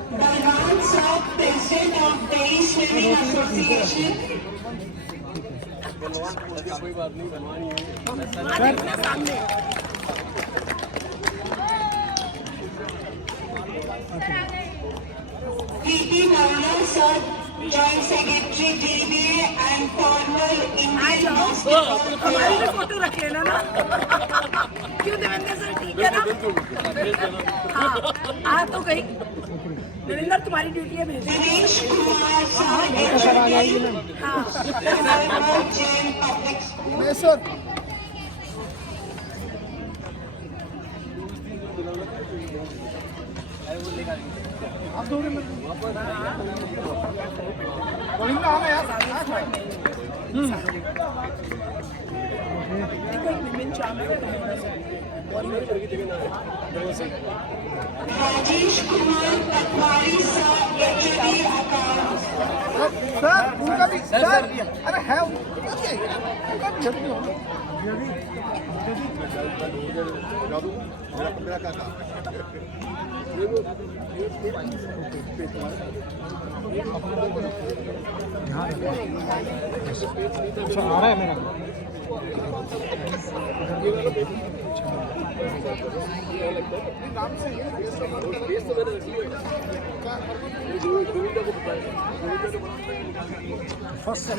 Balwan Saab, President of Delhi Swimming Association. P.T. Navalal Sir, Joint Secretary DBA and former Indian basketball player. Photo रख लेना ना क्यों देवेंद्र सर ठीक है ना हाँ आ तो गई देवेंद्र तुम्हारी ड्यूटी है भेज Dinesh Kumar Sir, हाँ former Jain Public School. Rajesh Kumar Patwari Sir, HOD Accounts. Sir उनका भी सर अरे है उनका भी है उनका भी जरूरी हो मेरा काका अच्छा आ रहा है मेरा first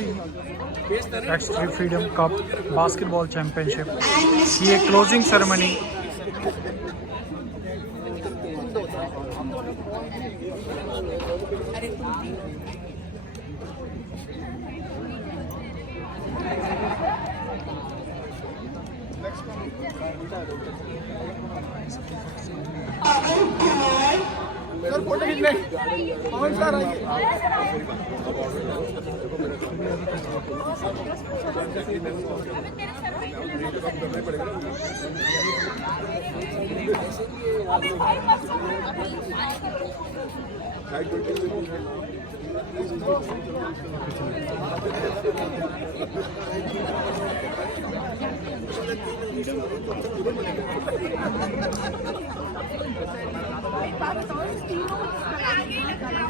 extreme freedom cup basketball championship ये क्लोजिंग सेरेमनी सर फोटो खींचने पवन सर आइए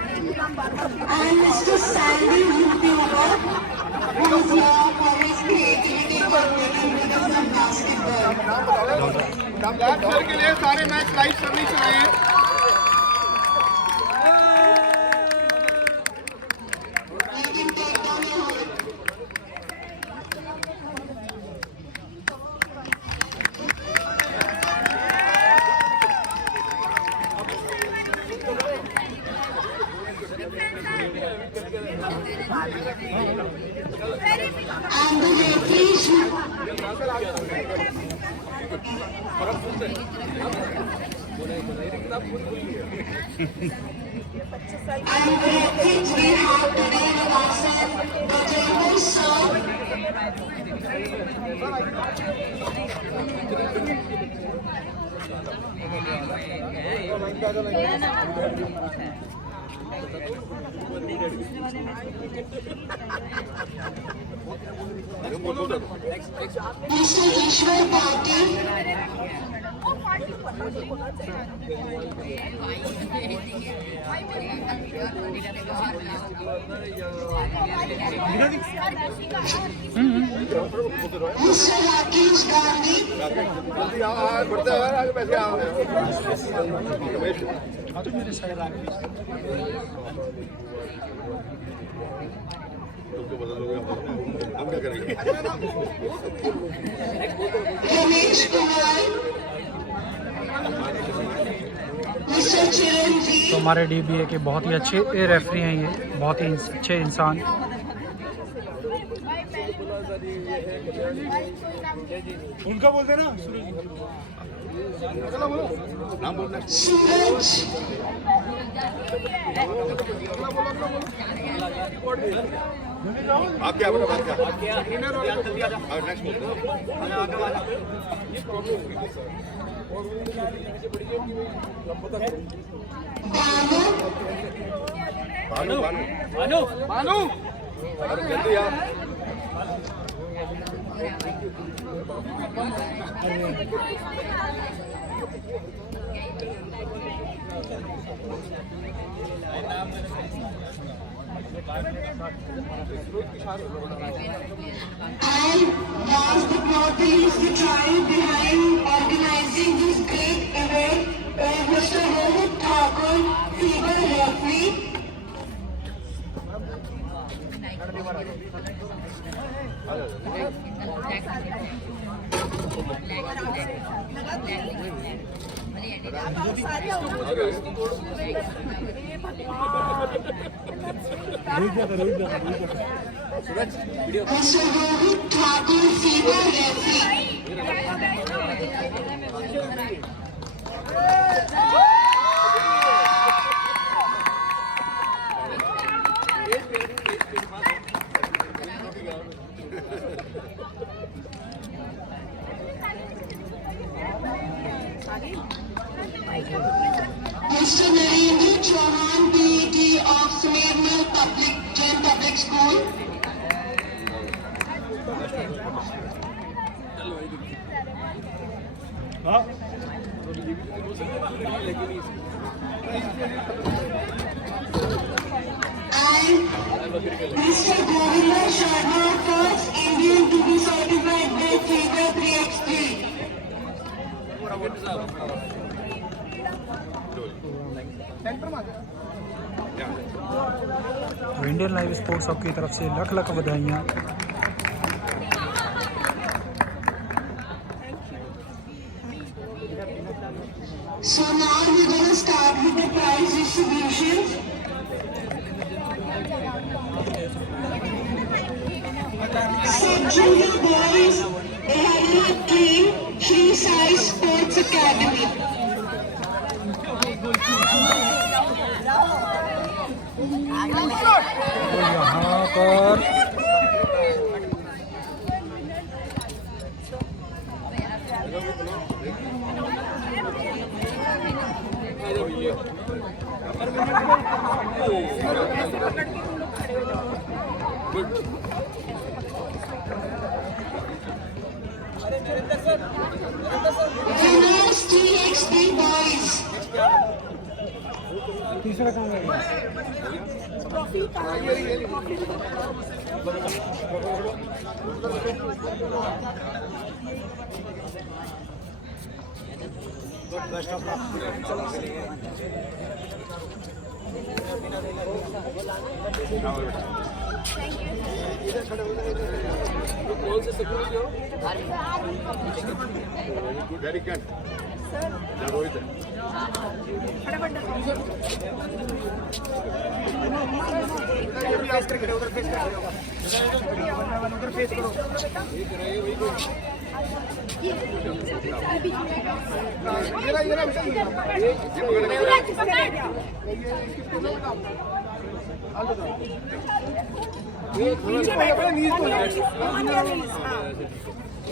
And Mr. Sandy Huber, who is here for his creativity for making videos of basketball. Black sir के लिए सारे मैच लाइव सर्विस चलाए हैं You can take down your and the referees and the referees we have today with us are Vijay Sir, Mr. Ishwar Patil, Mr. Rakesh Gandhi, हम क्या करेंगे Ramesh Kumar, Mr. Chiranjeev, तो हमारे डीबीए के बहुत ही अच्छे रेफरी हैं, ये बहुत ही अच्छे इंसान। उनका बोलते ना नाम बोलना Suraj, आप क्या बोला बात क्या नेक्स्ट Banu, भानु भानु भानु जल्दी यार And last but not the least, the trial behind organizing this great event is Mr. Rohit Thakur, fever referee. Mr. Rohit Thakur, fever referee. Mr. Narendra Chauhan, PET of Smirnal Jain Public School. And Mr. Govinda Sharma, first Indian to be certified with Fever 3x3. तो Indian live sports hub की तरफ से लख लख बधाइयाँ। So now we're going to start with the prize distribution. So junior boys, they had a team, Shri Sai Sports Academy. तो यहाँ पर Winners TXP boys. तीसरा काम है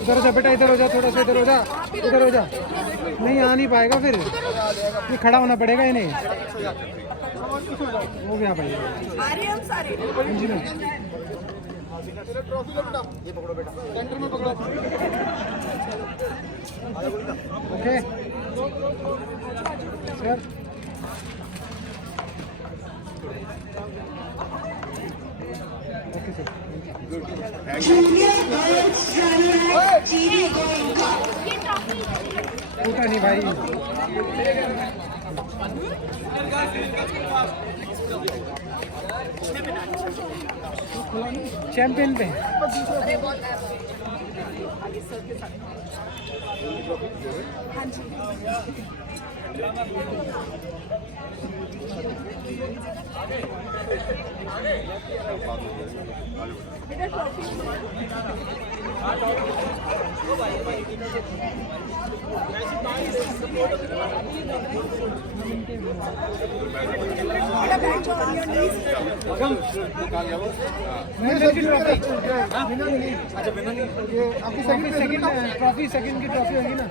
इधर हो जा बेटा, इधर हो जा, थोड़ा सा इधर हो जा, इधर हो जा। नहीं आ नहीं पाएगा फिर, ये खड़ा होना पड़ेगा इन्हें। वो भी आ पाएगा जी में। ये पकड़ो बेटा, सेंटर में पकड़ो। Okay sir. Okay sir. Junior girls runner GD Goenka. टूटा नहीं भाई। चैंपियन पे आपकी सेकंड ट्रॉफी, सेकंड की ट्रॉफी होगी ना।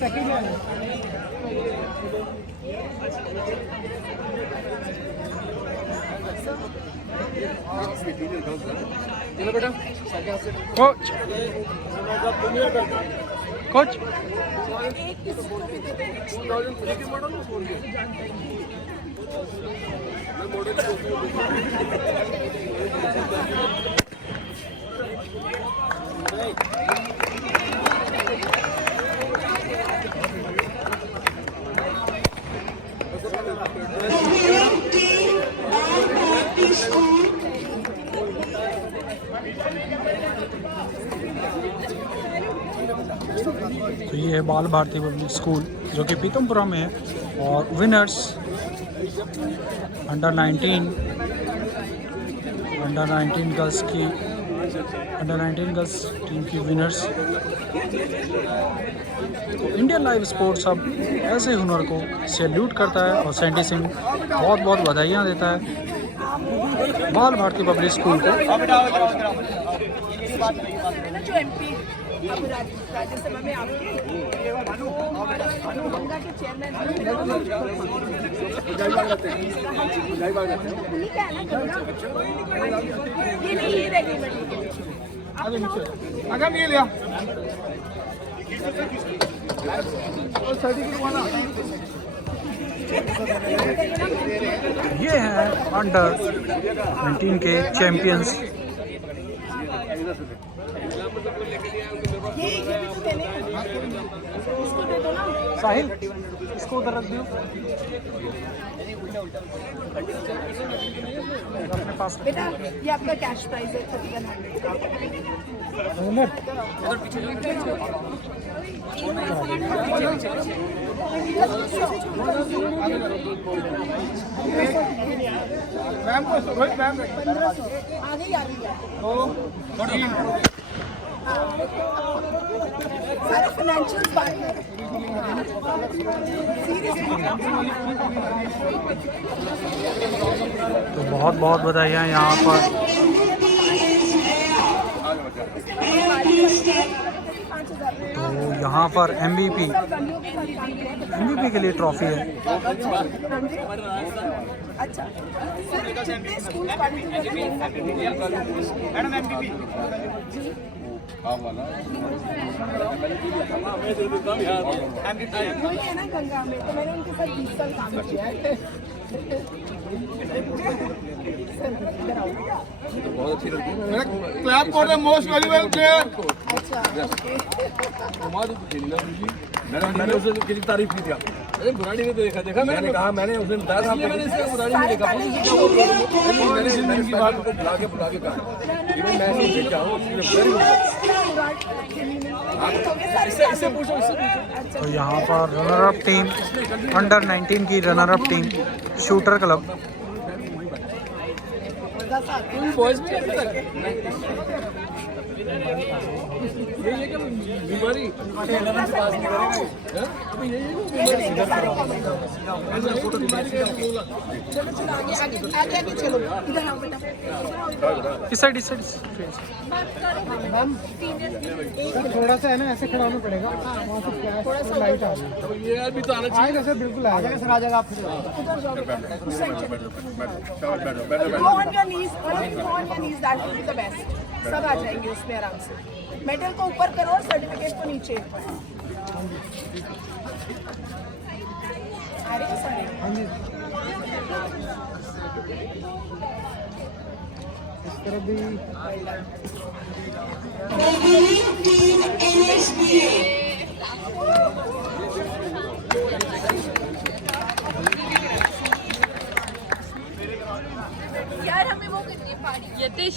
सेकंड है कोच कोच तो ये है बाल भारती पब्लिक स्कूल जो कि पीतमपुरा में है। और विनर्स अंडर 19 गर्ल्स टीम की विनर्स। तो इंडियन लाइव स्पोर्ट्स अब ऐसे हुनर को सैल्यूट करता है और सैंडी सिंह बहुत बहुत बधाइयाँ देता है बाल भारती पब्लिक स्कूल को। जो एमपी राज्यसभा में आपके गंगा के चेयरमैन ये नहीं रेगुलर ये है अंडर 19 के चैंपियंस। साहिल इसको उधर रख दियो अपने पास। बेटा ये आपका कैश प्राइस है 3100। सारे फाइनेंशियल पार्टनर तो बहुत बहुत बधाइयाँ यहाँ पर। तो यहाँ पर MVP के लिए ट्रॉफी है। अच्छा जितने स्कूल मैडम MVP वही है ना गंगा में, तो मैंने उनके साथ 20 साल काम किया है। बहुत अच्छी लड़की है। Clap for the most valuable player. अच्छा मैंने उसे कितनी तारीफ की थी। अरे बुराड़ी ने तो देखा मैंने कहा, मैंने उसने बताया था मैंने इसका बुराड़ी नहीं देखा। मैंने इनकी बात को बुला के कहा कि मैं नहीं देखा हूँ। इससे पूछो। तो यहाँ पर रनर अप टीम अंडर 19 की runner up team shooter club. Boys में अभी तक ये क्या बीमारी इस साइड मैम थोड़ा सा है ना ऐसे खड़ा होना पड़ेगा, वहाँ से थोड़ा सा लाइट आ रही है। ये यार भी तो आना चाहिए। आएगा सर, बिल्कुल आएगा सर, आ जाएगा आप। Go on your knees, that will be the best. सब आ जाएंगे उसमें आराम से। मेडल को ऊपर करो और सर्टिफिकेट को नीचे। आ रहे हैं सारे? हाँ जी, इस तरफ भी। यार हमें वो करनी है पानी। यतिश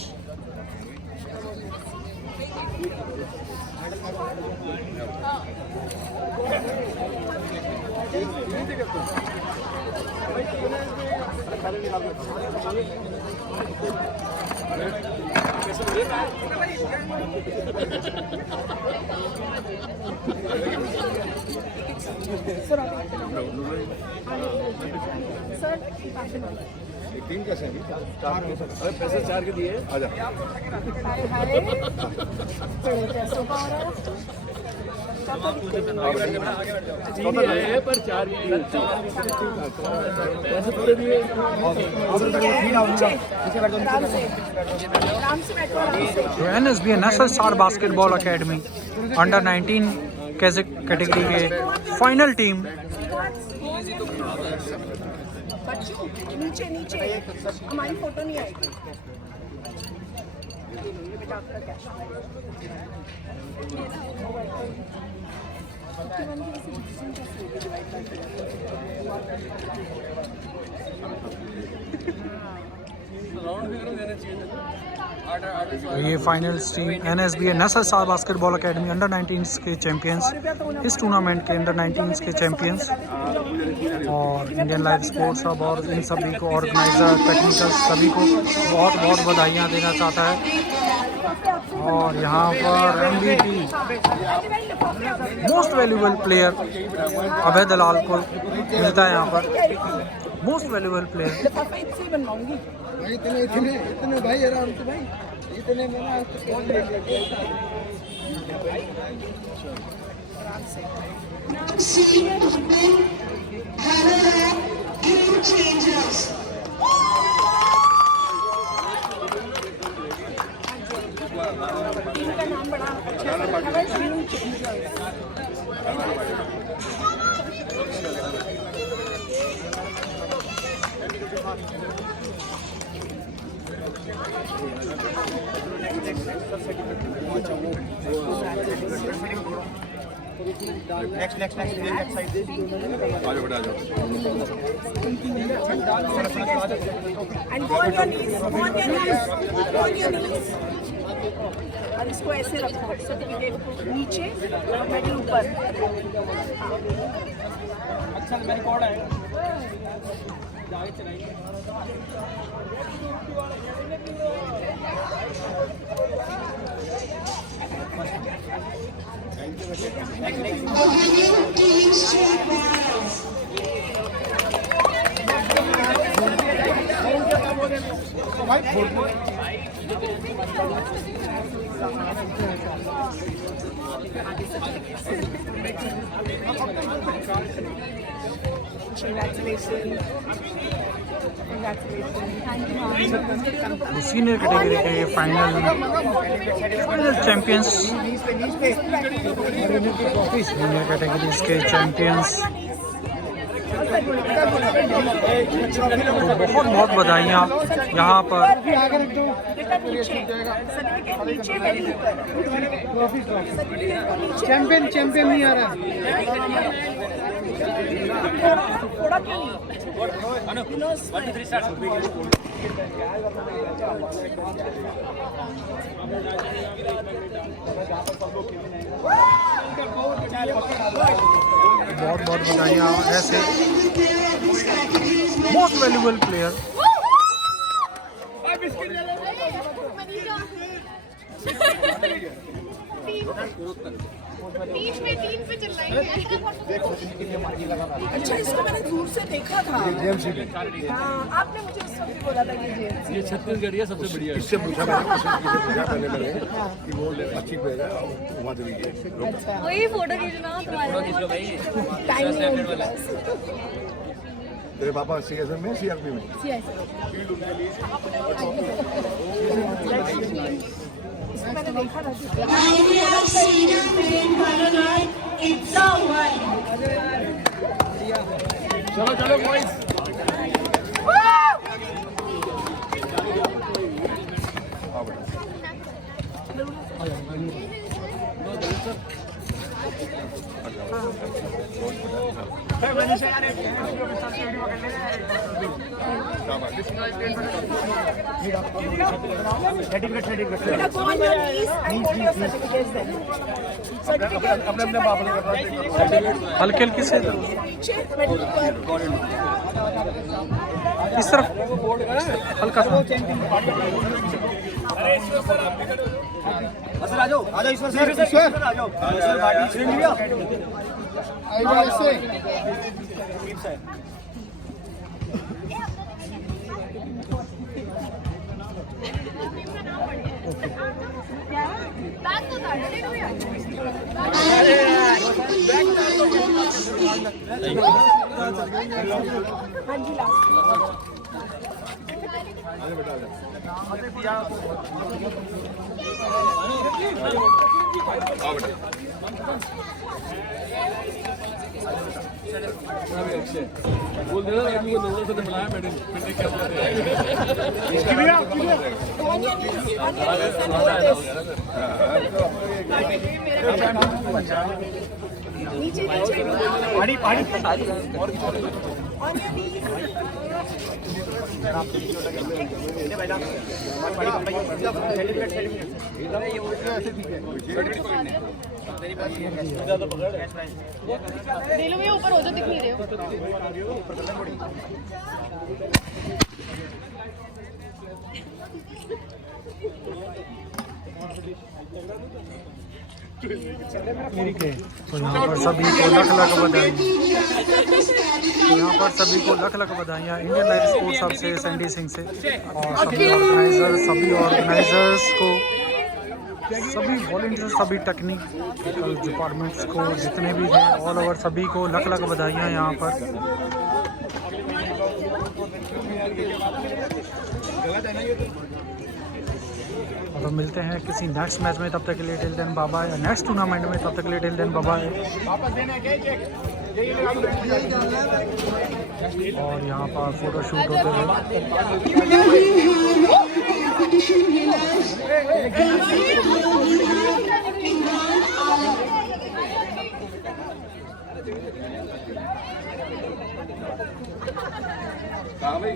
तीन कैसे हैं? चार अरे पैसे 4 के दिए। आजा हाय हाय कैसे हो रहा है? है पर 4 ऐसे पूरे दिए तो NSB national star basketball academy under 19 कैटेगरी के फाइनल टीम बच्चों नीचे नीचे हमारी फोटो नहीं आएगी। ये finals team NSB national star basketball academy under 19 के चैंपियंस, इस टूर्नामेंट के अंडर 19 के चैंपियंस, और इंडियन लाइव स्पोर्ट्स हब और इन सभी को ऑर्गेनाइजर टेक्निकल सभी को बहुत बहुत बधाइयाँ देना चाहता है। और यहाँ पर MVP मोस्ट वैल्यूएबल प्लेयर अभय दलाल को मिलता है। यहाँ पर मोस्ट वैल्यूएबल प्लेयर इतने भाई आराम से भाई इतने See women have game changers. इनका नाम बड़ा अच्छा है। नेक्स्ट साइड आ जाओ बेटा, आ जाओ। And go on your knees, go on your knees, go on your knees. और इसको ऐसे रखो, सर्टिफिकेट नीचे और मेडल ऊपर। अच्छा मेरी कोड है The winning team straight balls. Senior category के ये फाइनल चैंपियंस, सीनियर कैटेगरीज के चैंपियंस तो बहुत बहुत बधाइयाँ यहाँ पर। चैंपियन नहीं आ रहा। बहुत बहुत बधाइयाँ ऐसे मोस्ट वैल्यूएबल प्लेयर। तीन पे चल रही है। अच्छा इसको मैंने दूर से देखा था। हाँ आपने मुझे उस वक्त बोला था कि ये छत्तीसगढ़ है सबसे बढ़िया। इससे पूछा पहले मैंने कि वो अच्छी प्लेयर है, वहाँ चली गई। अच्छा वही फोटो खींचना तुम्हारे टाइम नहीं है उनके पास। तेरे पापा CSM में CRP में? मैंने देखा था। Idea Cedar Plain Paranoid. It's a one. चलो चलो बॉयज। अपने बाप ने हल्के हल्के से इस तरफ हल्का सा। हाँ जी लास्ट बोल देना आदमी को नजर से बुलाया मैंने क्या बोलते हैं नीचे नीचे पानी पानी On your knees. ले लो भैया ऊपर हो जाओ दिख नहीं रहे हो तो यहाँ पर सभी को लख लख बधाई। तो यहाँ पर सभी को लख लख बधाइयाँ इंडियन लाइव स्पोर्ट्स हब से सैंडी सिंह से, और सभी ऑर्गेनाइजर्स को, सभी वॉलंटियर्स, सभी टेक्निकल डिपार्टमेंट्स को, जितने भी हैं ऑल ओवर सभी को लख लख बधाइयाँ यहाँ पर। और मिलते हैं किसी नेक्स्ट मैच में, तब तक के लिए till then bye bye, next tournament में तब तक के लिए टिल देन बाय बाय। और यहाँ पर फोटो शूट होते कहाँ भाई